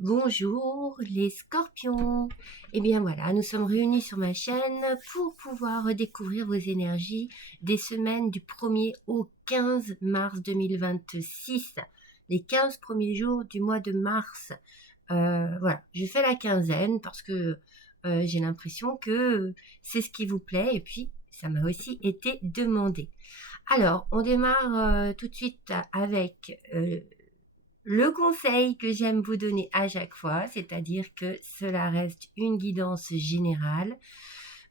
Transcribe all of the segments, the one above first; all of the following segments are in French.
Bonjour les scorpions. Eh bien voilà, nous sommes réunis sur ma chaîne pour pouvoir redécouvrir vos énergies des semaines du 1er au 15 mars 2026. Les 15 premiers jours du mois de mars. Voilà, je fais la quinzaine parce que j'ai l'impression que c'est ce qui vous plaît et puis ça m'a aussi été demandé. Alors, on démarre tout de suite avec le conseil que j'aime vous donner à chaque fois, c'est-à-dire que cela reste une guidance générale,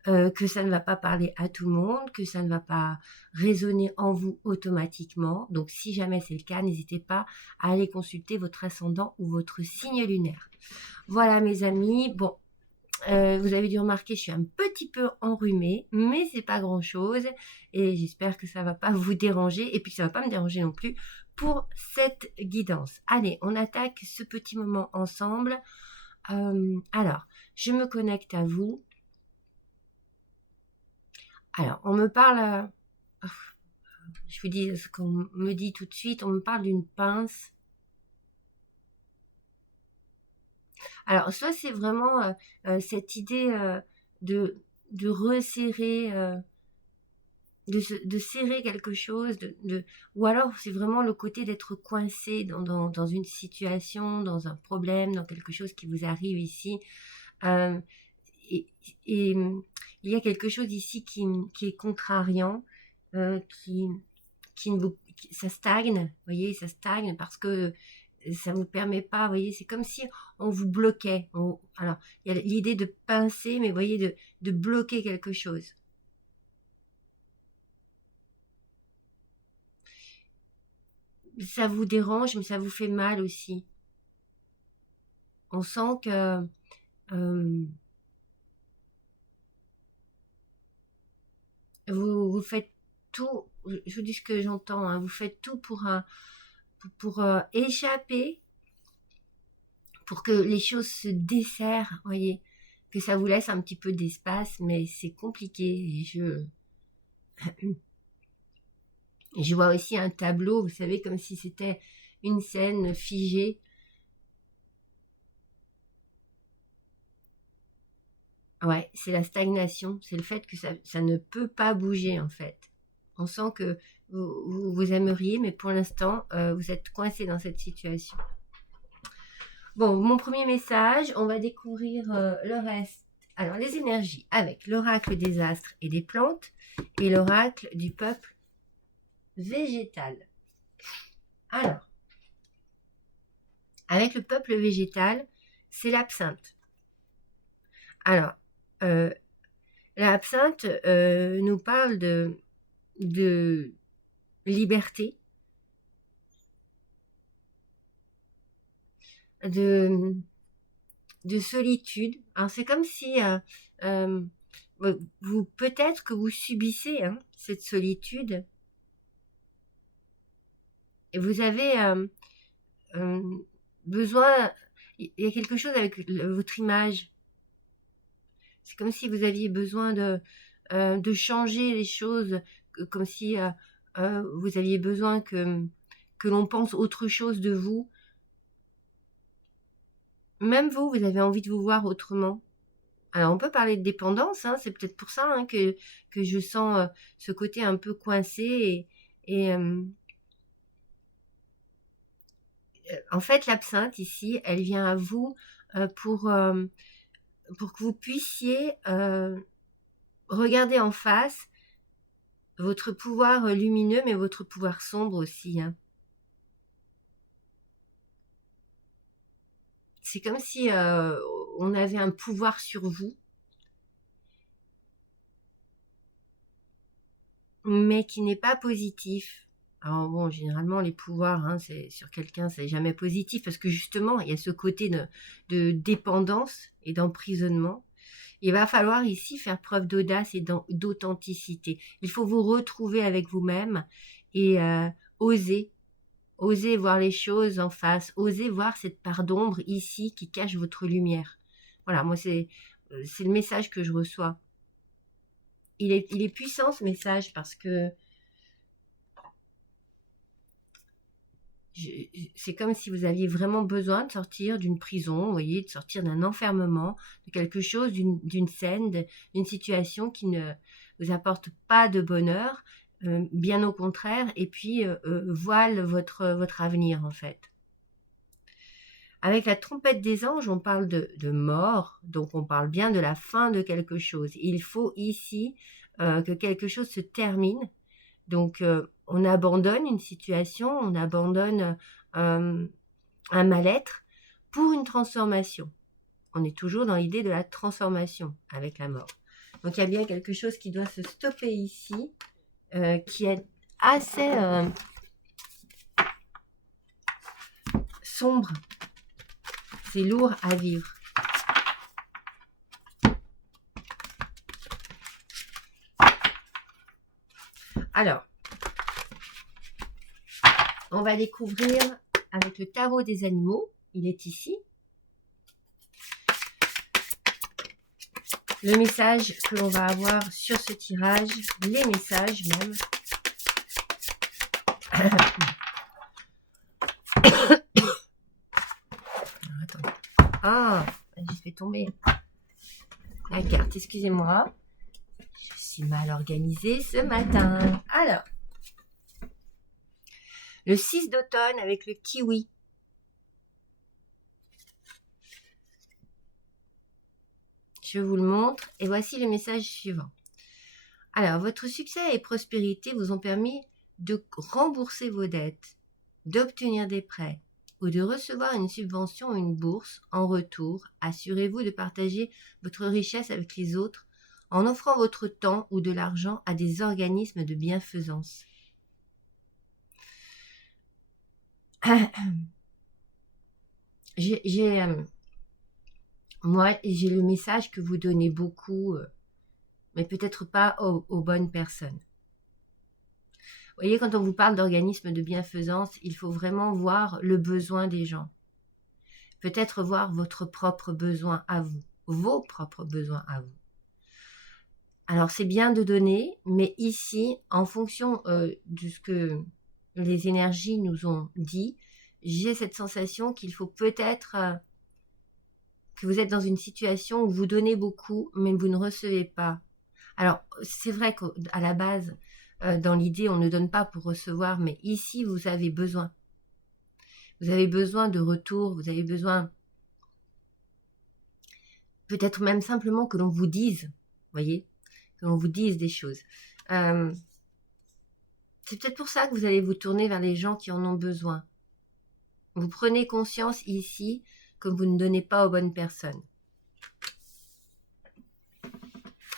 que ça ne va pas parler à tout le monde, que ça ne va pas résonner en vous automatiquement. Donc si jamais c'est le cas, n'hésitez pas à aller consulter votre ascendant ou votre signe lunaire. Voilà mes amis, bon, vous avez dû remarquer, je suis un petit peu enrhumée, mais c'est pas grand chose et j'espère que ça va pas vous déranger et puis ça va pas me déranger non plus pour cette guidance. Allez, on attaque ce petit moment ensemble. Alors, je me connecte à vous. Alors, on me parle, je vous dis ce qu'on me dit tout de suite, on me parle d'une pince. Alors, soit c'est vraiment cette idée de resserrer, de serrer quelque chose, ou alors c'est vraiment le côté d'être coincé dans une situation, dans un problème, dans quelque chose qui vous arrive ici. Euh, et, et il y a quelque chose ici qui est contrariant, qui ne vous, ça stagne, vous voyez, ça stagne parce que ça vous permet pas, vous voyez, c'est comme si on vous bloquait. Alors, il y a l'idée de pincer, mais vous voyez, de bloquer quelque chose. Ça vous dérange, mais ça vous fait mal aussi. On sent que vous faites tout, je vous dis ce que j'entends, hein, vous faites tout pour échapper, pour que les choses se desserrent, voyez, que ça vous laisse un petit peu d'espace, mais c'est compliqué. Et je vois aussi un tableau, vous savez, comme si c'était une scène figée. Ouais, c'est la stagnation, c'est le fait que ça ne peut pas bouger en fait. On sent que vous aimeriez, mais pour l'instant, vous êtes coincé dans cette situation. Bon, mon premier message, on va découvrir le reste. Alors, les énergies avec l'oracle des astres et des plantes et l'oracle du peuple végétal. Alors, avec le peuple végétal, c'est l'absinthe. Alors, l'absinthe nous parle de liberté, de, de solitude. Alors c'est comme si vous peut-être que vous subissez cette solitude et vous avez besoin. Il y a quelque chose avec votre image. C'est comme si vous aviez besoin de changer les choses, comme si vous aviez besoin que l'on pense autre chose de vous. Même vous, vous avez envie de vous voir autrement. Alors, on peut parler de dépendance, hein, c'est peut-être pour ça que je sens ce côté un peu coincé. Et en fait, l'absinthe, ici, elle vient à vous pour que vous puissiez regarder en face votre pouvoir lumineux, mais votre pouvoir sombre aussi. Hein. C'est comme si on avait un pouvoir sur vous, mais qui n'est pas positif. Alors bon, généralement, les pouvoirs, hein, c'est sur quelqu'un, c'est jamais positif, parce que justement, il y a ce côté de dépendance et d'emprisonnement. Il va falloir ici faire preuve d'audace et d'authenticité. Il faut vous retrouver avec vous-même et oser, oser voir les choses en face, oser voir cette part d'ombre ici qui cache votre lumière. Voilà, moi c'est le message que je reçois. Il est puissant ce message parce que c'est comme si vous aviez vraiment besoin de sortir d'une prison, vous voyez, de sortir d'un enfermement, de quelque chose, d'une scène, d'une situation qui ne vous apporte pas de bonheur, bien au contraire, et puis voile votre avenir en fait. Avec la trompette des anges, on parle de mort, donc on parle bien de la fin de quelque chose. Il faut ici que quelque chose se termine. Donc on abandonne une situation, on abandonne un mal-être pour une transformation. On est toujours dans l'idée de la transformation avec la mort. Donc il y a bien quelque chose qui doit se stopper ici, qui est assez sombre. C'est lourd à vivre. Alors, on va découvrir avec le tarot des animaux. Il est ici. Le message que l'on va avoir sur ce tirage, les messages même. Attendez. Ah, j'ai fait tomber la carte, excusez-moi. Je suis mal organisée ce matin. Alors, le 6 d'automne avec le kiwi. Je vous le montre et voici le message suivant. Alors, votre succès et prospérité vous ont permis de rembourser vos dettes, d'obtenir des prêts ou de recevoir une subvention ou une bourse. En retour, assurez-vous de partager votre richesse avec les autres en offrant votre temps ou de l'argent à des organismes de bienfaisance. Moi, j'ai le message que vous donnez beaucoup, mais peut-être pas aux bonnes personnes. Vous voyez, quand on vous parle d'organismes de bienfaisance, il faut vraiment voir le besoin des gens. Peut-être voir votre propre besoin à vous, vos propres besoins à vous. Alors, c'est bien de donner, mais ici, en fonction de ce que les énergies nous ont dit, j'ai cette sensation qu'il faut peut-être que vous êtes dans une situation où vous donnez beaucoup, mais vous ne recevez pas. Alors, c'est vrai qu'à la base, dans l'idée, on ne donne pas pour recevoir, mais ici, vous avez besoin. Vous avez besoin de retour, vous avez besoin peut-être même simplement que l'on vous dise, voyez, que l'on vous dise des choses. C'est peut-être pour ça que vous allez vous tourner vers les gens qui en ont besoin. Vous prenez conscience ici que vous ne donnez pas aux bonnes personnes.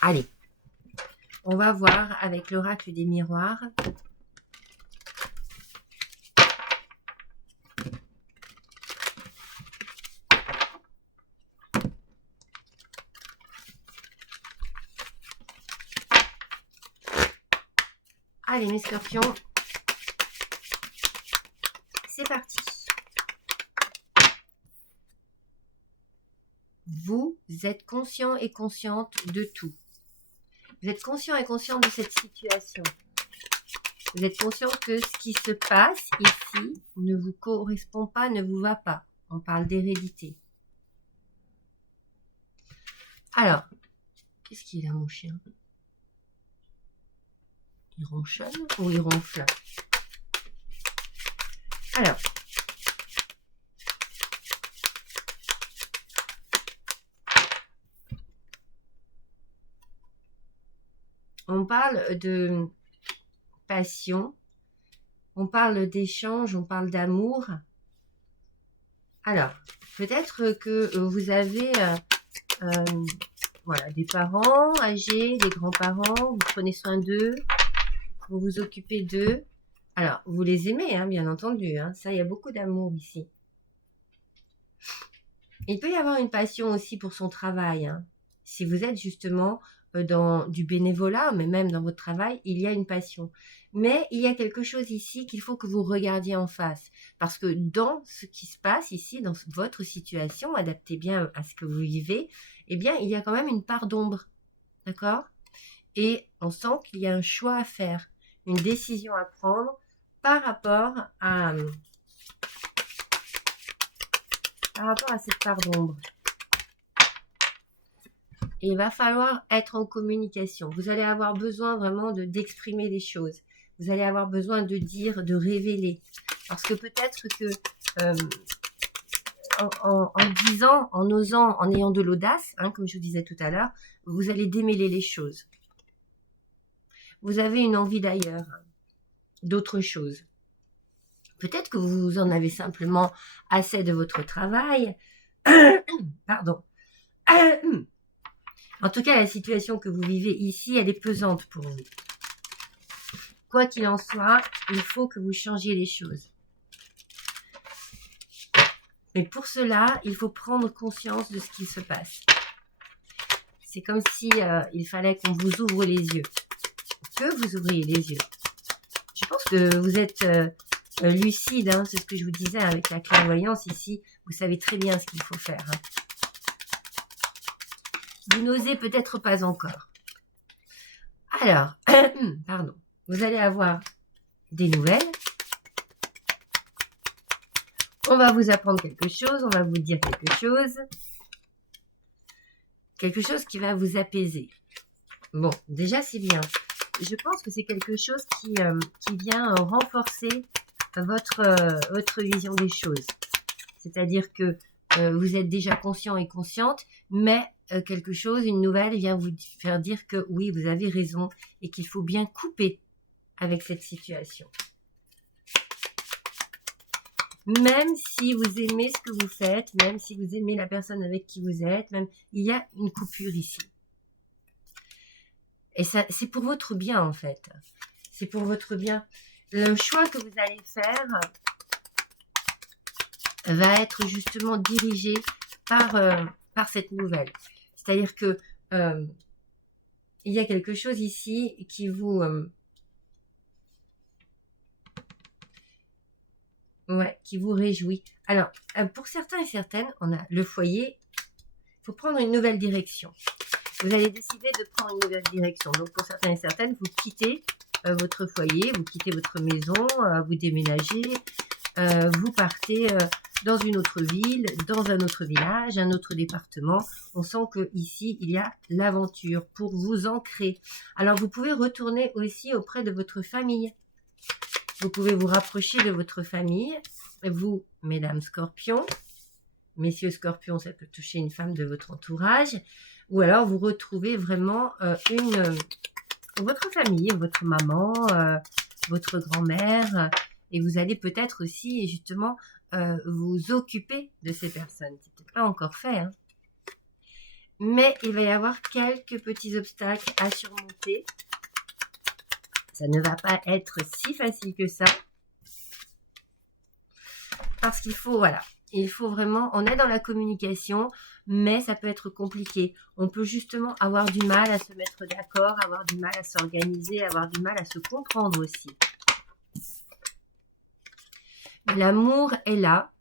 Allez, on va voir avec l'oracle des miroirs. Allez mes scorpions, c'est parti. Vous êtes conscient et consciente de tout. Vous êtes conscient et consciente de cette situation. Vous êtes conscient que ce qui se passe ici ne vous correspond pas, ne vous va pas. On parle d'hérédité. Alors, qu'est-ce qu'il a mon chien? Il ronchonne ou il ronfle? Alors, on parle de passion, on parle d'échange, on parle d'amour. Alors, peut-être que vous avez voilà, des parents âgés, des grands-parents, vous prenez soin d'eux, vous vous occupez d'eux. Alors, vous les aimez, hein, bien entendu. Hein, ça, il y a beaucoup d'amour ici. Il peut y avoir une passion aussi pour son travail. Hein. Si vous êtes justement dans du bénévolat, mais même dans votre travail, il y a une passion. Mais il y a quelque chose ici qu'il faut que vous regardiez en face. Parce que dans ce qui se passe ici, dans votre situation, adaptez bien à ce que vous vivez, eh bien, il y a quand même une part d'ombre. D'accord ? Et on sent qu'il y a un choix à faire, une décision à prendre par rapport à par rapport à cette part d'ombre. Et il va falloir être en communication. Vous allez avoir besoin vraiment d'exprimer les choses. Vous allez avoir besoin de dire, de révéler. Parce que peut-être que en disant, en osant, en ayant de l'audace, hein, comme je vous disais tout à l'heure, vous allez démêler les choses. Vous avez une envie d'ailleurs, d'autre chose. Peut-être que vous en avez simplement assez de votre travail. Pardon. En tout cas, la situation que vous vivez ici, elle est pesante pour vous. Quoi qu'il en soit, il faut que vous changiez les choses. Mais pour cela, il faut prendre conscience de ce qui se passe. C'est comme si il fallait qu'on vous ouvre les yeux. Que vous ouvriez les yeux. Je pense que vous êtes lucide, hein, c'est ce que je vous disais avec la clairvoyance ici. Vous savez très bien ce qu'il faut faire. Hein. Vous n'osez peut-être pas encore. Alors, pardon, vous allez avoir des nouvelles. On va vous apprendre quelque chose, on va vous dire quelque chose. Quelque chose qui va vous apaiser. Bon, déjà c'est bien. Je pense que c'est quelque chose qui vient renforcer votre vision des choses. C'est-à-dire que vous êtes déjà conscient et consciente, mais quelque chose, une nouvelle vient vous faire dire que oui, vous avez raison et qu'il faut bien couper avec cette situation. Même si vous aimez ce que vous faites, même si vous aimez la personne avec qui vous êtes, même il y a une coupure ici. Et ça, c'est pour votre bien en fait. C'est pour votre bien. Le choix que vous allez faire va être justement dirigé par cette nouvelle. C'est-à-dire que il y a quelque chose ici qui vous réjouit. Alors, pour certains et certaines, on a le foyer. Il faut prendre une nouvelle direction. Vous allez décider de prendre une nouvelle direction. Donc, pour certains et certaines, vous quittez votre foyer, vous quittez votre maison, vous déménagez, vous partez dans une autre ville, dans un autre village, un autre département. On sent que ici il y a l'aventure pour vous ancrer. Alors, vous pouvez retourner aussi auprès de votre famille. Vous pouvez vous rapprocher de votre famille. Vous, mesdames Scorpions, messieurs Scorpions, ça peut toucher une femme de votre entourage. Ou alors, vous retrouvez vraiment votre famille, votre maman, votre grand-mère. Et vous allez peut-être aussi, justement, vous occuper de ces personnes. C'est peut-être pas encore fait, hein. Mais il va y avoir quelques petits obstacles à surmonter. Ça ne va pas être si facile que ça. Parce qu'il faut, voilà, il faut vraiment, on est dans la communication, mais ça peut être compliqué. On peut justement avoir du mal à se mettre d'accord, avoir du mal à s'organiser, avoir du mal à se comprendre aussi. L'amour est là.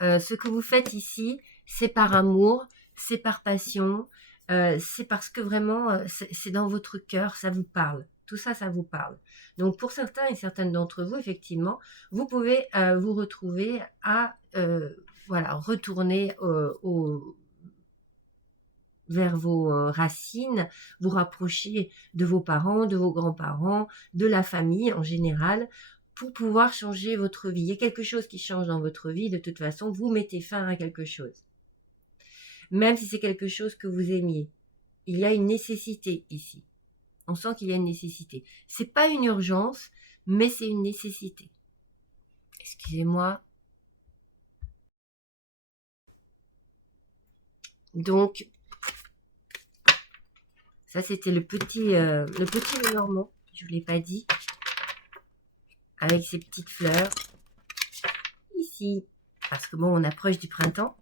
Ce que vous faites ici, c'est par amour, c'est par passion, c'est parce que vraiment, c'est dans votre cœur, ça vous parle. Tout ça, ça vous parle. Donc, pour certains et certaines d'entre vous, effectivement, vous pouvez vous retrouver à retourner vers vos racines, vous rapprocher de vos parents, de vos grands-parents, de la famille en général, pour pouvoir changer votre vie. Il y a quelque chose qui change dans votre vie, de toute façon, vous mettez fin à quelque chose. Même si c'est quelque chose que vous aimiez. Il y a une nécessité ici. On sent qu'il y a une nécessité. C'est pas une urgence, mais c'est une nécessité. Excusez-moi. Donc, ça c'était le petit Lenormand, je ne vous l'ai pas dit, avec ses petites fleurs. Ici, parce que bon, on approche du printemps.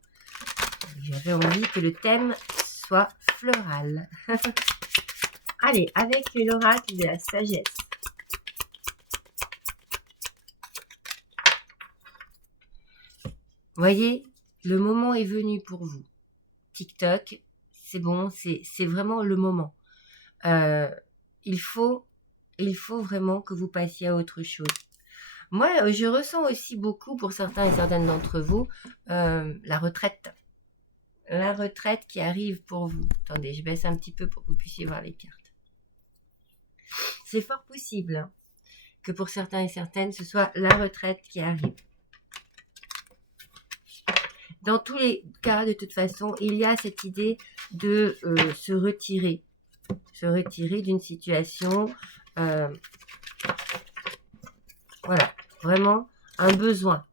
J'avais envie que le thème soit floral. Allez, avec l'oracle de la sagesse. Voyez, le moment est venu pour vous. TikTok, c'est bon, c'est vraiment le moment. Il faut vraiment que vous passiez à autre chose. Moi, je ressens aussi beaucoup pour certains et certaines d'entre vous la retraite. La retraite qui arrive pour vous. Attendez, je baisse un petit peu pour que vous puissiez voir les cartes. C'est fort possible hein, que pour certains et certaines, ce soit la retraite qui arrive. Dans tous les cas, de toute façon, il y a cette idée de se retirer d'une situation. Voilà, vraiment un besoin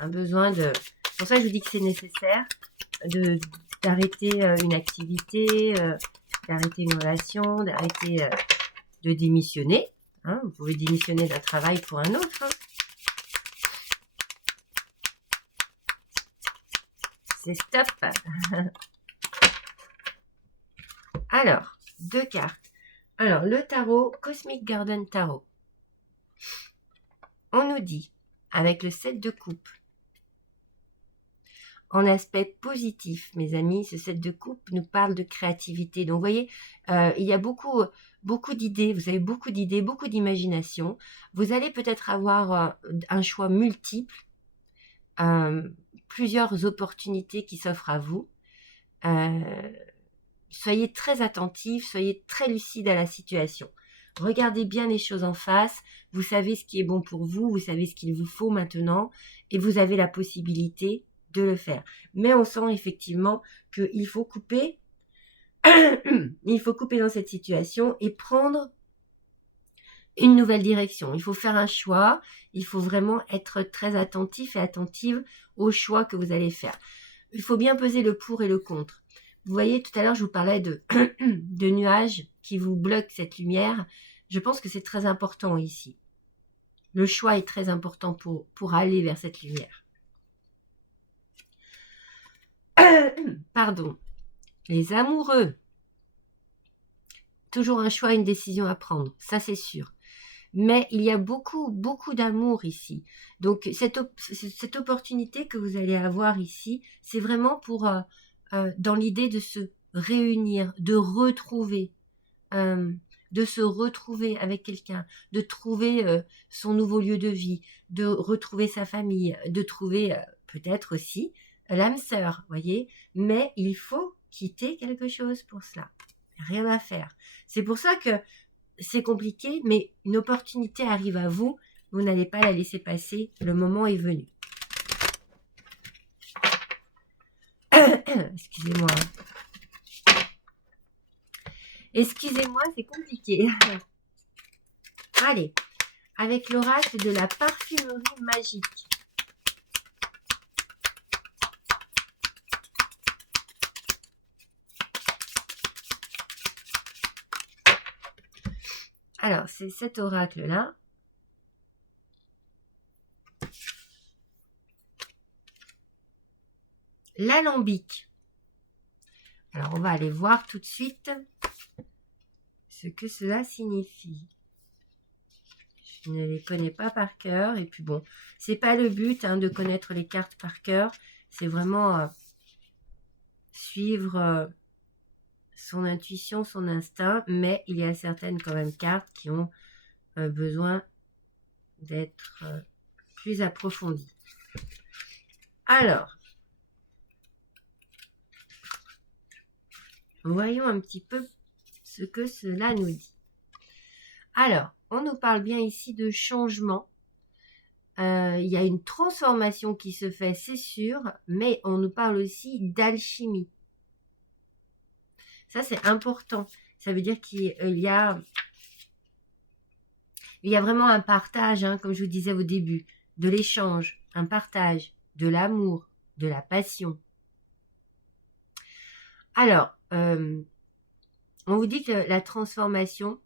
de... C'est pour ça que je vous dis que c'est nécessaire d'arrêter une activité, d'arrêter une relation, d'arrêter de démissionner. Hein, vous pouvez démissionner d'un travail pour un autre. Hein. C'est stop. Alors, 2 cartes. Alors, le tarot, Cosmic Garden Tarot. On nous dit, avec le 7 de coupe, en aspect positif, mes amis, ce 7 de coupe nous parle de créativité. Donc, vous voyez, il y a beaucoup d'idées, vous avez beaucoup d'idées, beaucoup d'imagination. Vous allez peut-être avoir un choix multiple, plusieurs opportunités qui s'offrent à vous. Soyez très attentifs, soyez très lucides à la situation. Regardez bien les choses en face, vous savez ce qui est bon pour vous, vous savez ce qu'il vous faut maintenant, et vous avez la possibilité de le faire. Mais on sent effectivement qu'il faut couper, il faut couper dans cette situation et prendre une nouvelle direction. Il faut faire un choix, il faut vraiment être très attentif et attentive au choix que vous allez faire. Il faut bien peser le pour et le contre. Vous voyez, tout à l'heure, je vous parlais de nuages qui vous bloquent cette lumière. Je pense que c'est très important ici. Le choix est très important pour aller vers cette lumière. Pardon. Les amoureux. Toujours un choix, une décision à prendre. Ça, c'est sûr. Mais il y a beaucoup d'amour ici. Donc, cette opportunité que vous allez avoir ici, c'est vraiment pour... dans l'idée de se réunir, de se retrouver avec quelqu'un, de trouver son nouveau lieu de vie, de retrouver sa famille, de trouver peut-être aussi l'âme sœur, voyez. Mais il faut quitter quelque chose pour cela. Rien à faire. C'est pour ça que c'est compliqué, mais une opportunité arrive à vous. Vous n'allez pas la laisser passer. Le moment est venu. Excusez-moi. Excusez-moi, c'est compliqué. Allez, avec l'oracle de la parfumerie magique. Alors, c'est cet oracle-là. L'alambic. Alors, on va aller voir tout de suite ce que cela signifie. Je ne les connais pas par cœur. Et puis bon, c'est pas le but hein, de connaître les cartes par cœur. C'est vraiment suivre son intuition, son instinct. Mais il y a certaines quand même cartes qui ont besoin d'être plus approfondies. Alors, voyons un petit peu ce que cela nous dit. Alors, on nous parle bien ici de changement. Il y a une transformation qui se fait, c'est sûr, mais on nous parle aussi d'alchimie. Ça, c'est important. Ça veut dire qu'il y a vraiment un partage, hein, comme je vous disais au début, de l'échange, un partage, de l'amour, de la passion. Alors, on vous dit que la transformation,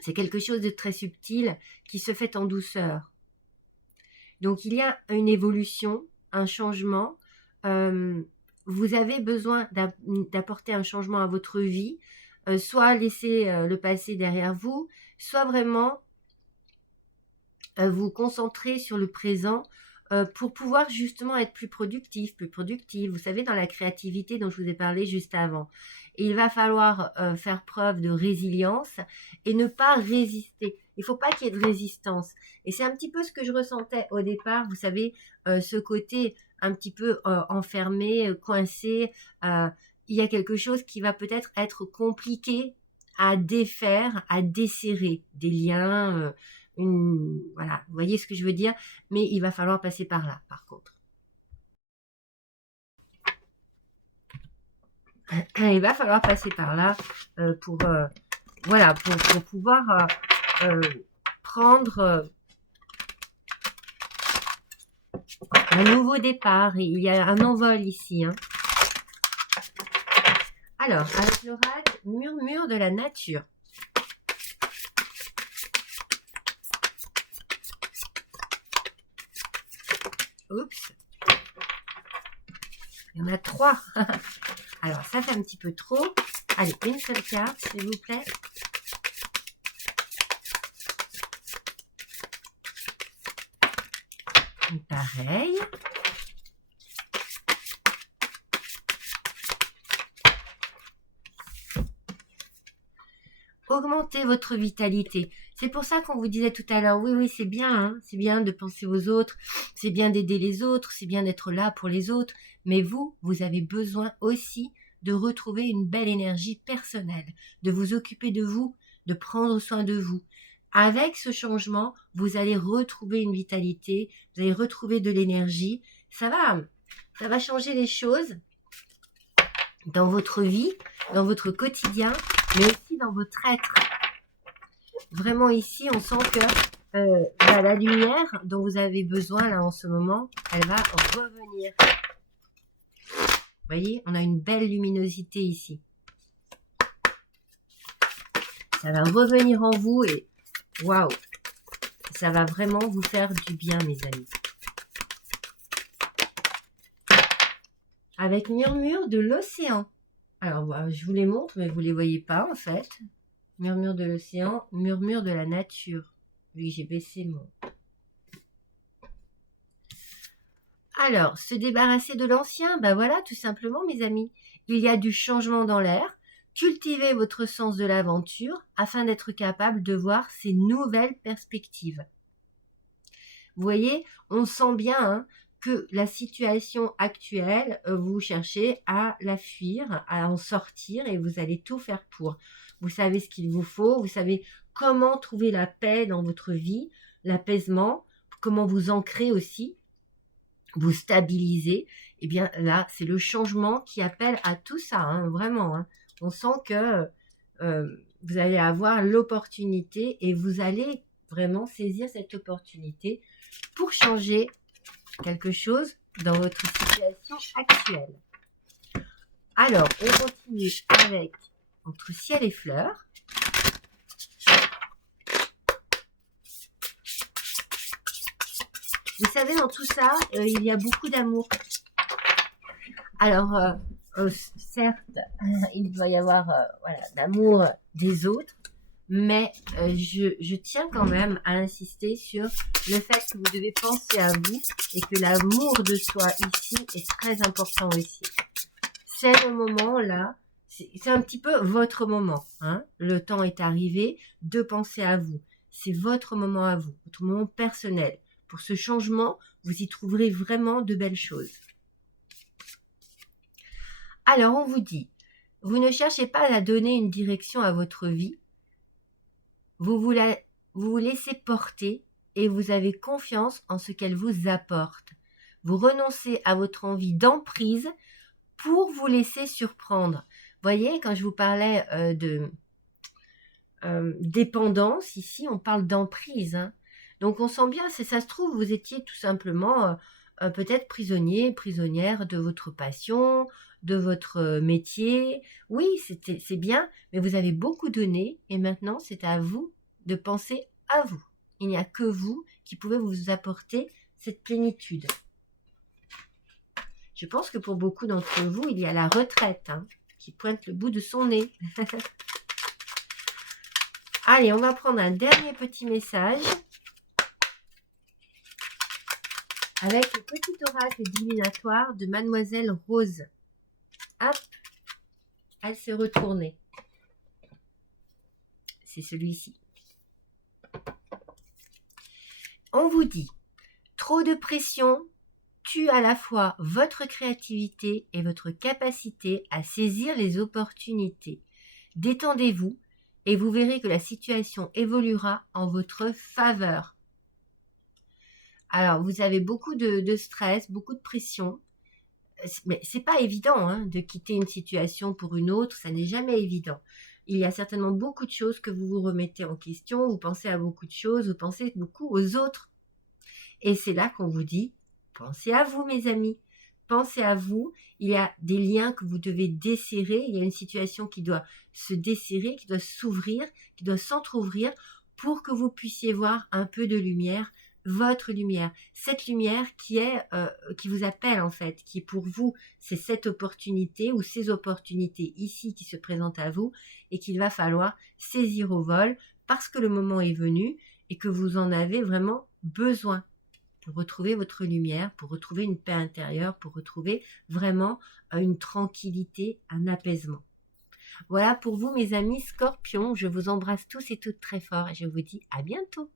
c'est quelque chose de très subtil qui se fait en douceur. Donc, il y a une évolution, un changement. Vous avez besoin d'apporter un changement à votre vie, soit laisser le passé derrière vous, soit vraiment vous concentrer sur le présent pour pouvoir justement être plus productif, plus productive. Vous savez, dans la créativité dont je vous ai parlé juste avant. Et il va falloir faire preuve de résilience et ne pas résister. Il ne faut pas qu'il y ait de résistance. Et c'est un petit peu ce que je ressentais au départ, vous savez, ce côté un petit peu enfermé, coincé. Il y a quelque chose qui va peut-être être compliqué à défaire, à desserrer, des liens, voilà, vous voyez ce que je veux dire, mais il va falloir passer par là, par contre. Il va falloir passer par là pour, voilà, pour pouvoir prendre un nouveau départ. Il y a un envol ici. Hein. Alors, avec l'oracle, murmure de la nature. Oups. Il y en a 3. Alors, ça fait un petit peu trop. Allez, une seule carte, s'il vous plaît. Pareil. Augmentez votre vitalité. C'est pour ça qu'on vous disait tout à l'heure, oui, c'est bien, hein, c'est bien de penser aux autres, c'est bien d'aider les autres, c'est bien d'être là pour les autres, mais vous avez besoin aussi de retrouver une belle énergie personnelle, de vous occuper de vous, de prendre soin de vous. Avec ce changement, vous allez retrouver une vitalité, vous allez retrouver de l'énergie, ça va changer les choses dans votre vie, dans votre quotidien, mais aussi dans votre être. Vraiment ici, on sent que la lumière dont vous avez besoin là en ce moment, elle va revenir. Vous voyez, on a une belle luminosité ici. Ça va revenir en vous et waouh, ça va vraiment vous faire du bien, mes amis. Avec murmure de l'océan. Alors, je vous les montre, mais vous ne les voyez pas en fait. Murmure de l'océan, murmure de la nature. Oui, j'ai baissé mon... Alors, se débarrasser de l'ancien, ben voilà, tout simplement, mes amis. Il y a du changement dans l'air. Cultivez votre sens de l'aventure afin d'être capable de voir ces nouvelles perspectives. Vous voyez, on sent bien hein, que la situation actuelle, vous cherchez à la fuir, à en sortir et vous allez tout faire pour. Vous savez ce qu'il vous faut, vous savez comment trouver la paix dans votre vie, l'apaisement, comment vous ancrer aussi, vous stabiliser. Eh bien là, c'est le changement qui appelle à tout ça, hein, vraiment. Hein. On sent que vous allez avoir l'opportunité et vous allez vraiment saisir cette opportunité pour changer quelque chose dans votre situation actuelle. Alors, on continue avec entre ciel et fleurs. Vous savez, dans tout ça, il y a beaucoup d'amour. Alors, certes, il doit y avoir voilà, l'amour des autres, mais je tiens quand même à insister sur le fait que vous devez penser à vous et que l'amour de soi ici est très important aussi. C'est le moment là, c'est un petit peu votre moment. Hein. Le temps est arrivé de penser à vous. C'est votre moment à vous, votre moment personnel. Pour ce changement, vous y trouverez vraiment de belles choses. Alors on vous dit, vous ne cherchez pas à donner une direction à votre vie, vous vous laissez porter et vous avez confiance en ce qu'elle vous apporte. Vous renoncez à votre envie d'emprise pour vous laisser surprendre. Voyez, quand je vous parlais de dépendance, ici on parle d'emprise. Hein. Donc on sent bien, si ça se trouve, vous étiez tout simplement peut-être prisonnier, prisonnière de votre passion, de votre métier. Oui, c'est bien, mais vous avez beaucoup donné et maintenant c'est à vous de penser à vous. Il n'y a que vous qui pouvez vous apporter cette plénitude. Je pense que pour beaucoup d'entre vous, il y a la retraite hein, qui pointe le bout de son nez. Allez, on va prendre un dernier petit message. avec le petit oracle divinatoire de Mademoiselle Rose. Hop, elle s'est retournée. C'est celui-ci. On vous dit, trop de pression tue à la fois votre créativité et votre capacité à saisir les opportunités. Détendez-vous et vous verrez que la situation évoluera en votre faveur. Alors, vous avez beaucoup de stress, beaucoup de pression, mais c'est pas évident hein, de quitter une situation pour une autre, ça n'est jamais évident. Il y a certainement beaucoup de choses que vous vous remettez en question, vous pensez à beaucoup de choses, vous pensez beaucoup aux autres. Et c'est là qu'on vous dit, pensez à vous mes amis, pensez à vous, il y a des liens que vous devez desserrer, il y a une situation qui doit se desserrer, qui doit s'ouvrir, qui doit s'entrouvrir pour que vous puissiez voir un peu de lumière, votre lumière, cette lumière qui vous appelle en fait, qui pour vous, c'est cette opportunité ou ces opportunités ici qui se présentent à vous et qu'il va falloir saisir au vol parce que le moment est venu et que vous en avez vraiment besoin pour retrouver votre lumière, pour retrouver une paix intérieure, pour retrouver vraiment une tranquillité, un apaisement. Voilà pour vous mes amis Scorpions, je vous embrasse tous et toutes très fort et je vous dis à bientôt.